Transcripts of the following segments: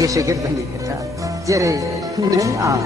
गोसो गोरबोनि खोथा जेरै नों आं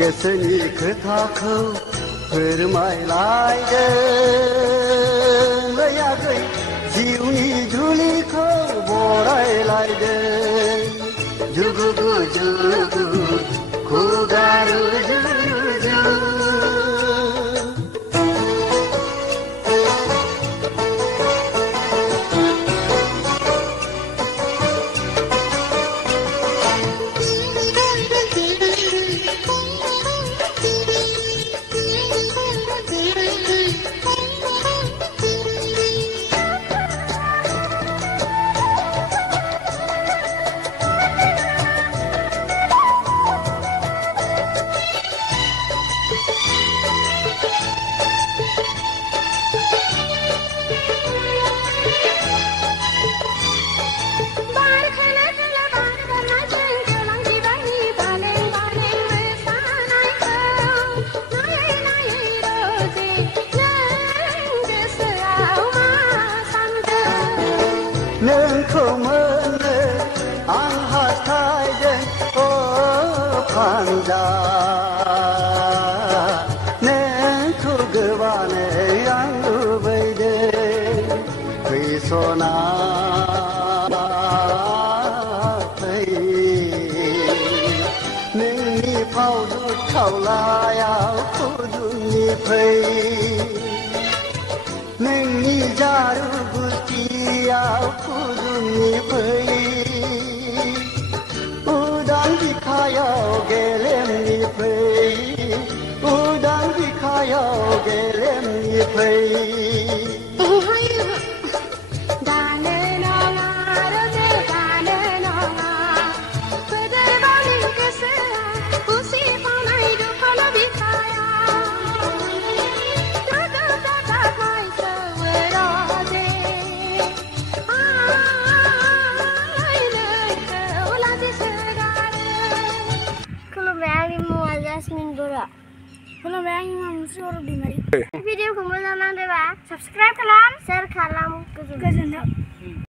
गोसोनि खोथाखौ फोरमायलायदों आगै जिउनि जुलिखौ बरायलायदों जुगु जुगु खुगा रुजु रुजु नोंखौ मोननो आं हास्थायदों अ फानजा नोंखौ गोबानो आं लुबैदों फैसनाखै नोंनि फावलु थावलायाव फुदुंनि फै नोंनि जारु गुस्थियाव फुदुंनि फै उदां बिखायाव गेलेमनि फै उदां बिखायाव गेलेमनि फै Video kamu jangan lupa subscribe kalam, share kalam, goजोन्थों।